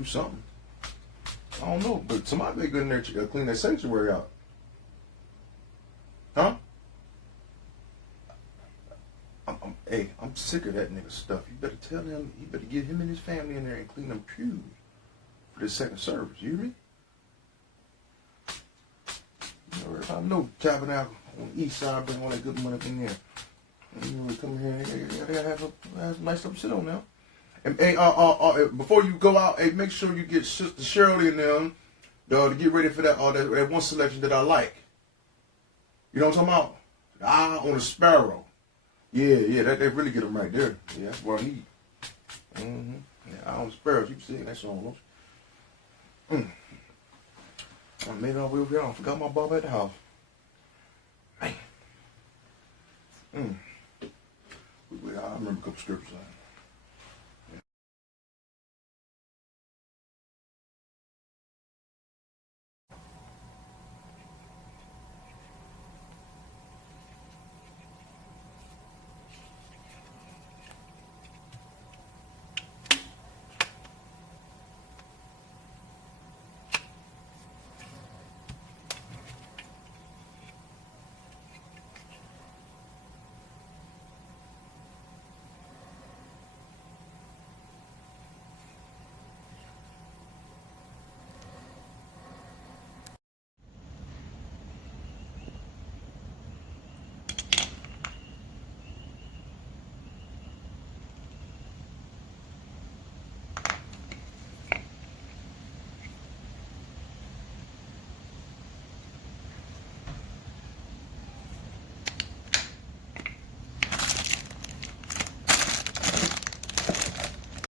do something. I don't know, but somebody better go in there to clean that sanctuary out. Huh? Hey, I'm sick of that nigga stuff. You better tell him, you better get him and his family in there and clean them pews for this second service. You hear me? I know Tabernacle on the east side bring all that good money up in there. And you come here, they gotta have a nice stuff to sit on now. And hey, before you go out, hey, make sure you get Sister Shirley and them to get ready for that one selection that I like. You know what I'm talking about? The eye on the sparrow. Yeah, they really get them right there. Yeah, that's what I need. Yeah, eye on the sparrows. You can sing that song, don't you? I made it all the way over here. I forgot my Bible at the house. Man. I remember a couple scriptures.